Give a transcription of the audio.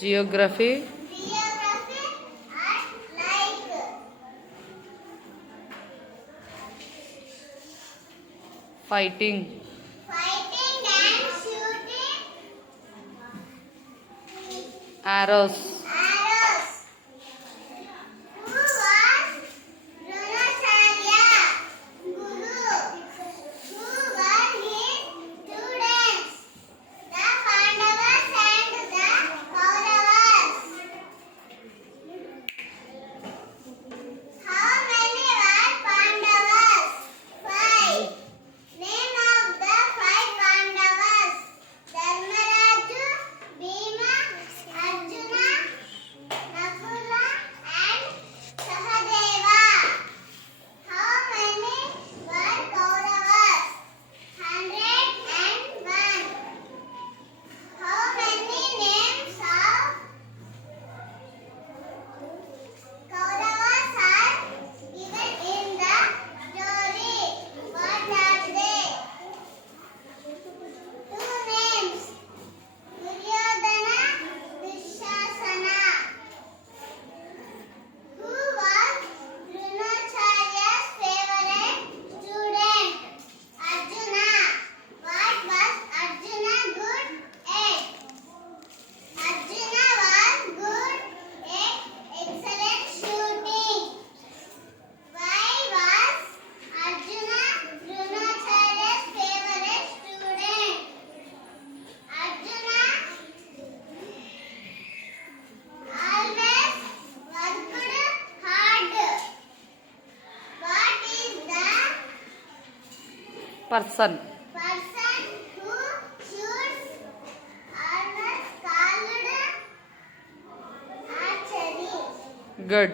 Geography. Art like Fighting. and shooting Arrows. arrows. Who was Dronacharya? Guru. Who were his students? The Pandavas and the Kauravas. How many were Pandavas? 5. Name of the 5 Pandavas: Dharmaraju, Bhima, Arjuna, Nakula, and Sahadeva. How many were Kauravas? 101. How many names of Kauravas are given in the story? What are they? 2 names: Duryodhana, Dushasana. Who was Dronacharya's favorite student? Arjuna. What was Arjuna good at? Arjuna was good at excellent shooting. Why was Arjuna Dronacharya's favorite student? Arjuna always worked hard. What is the Person. person who shoots always called archery? Good.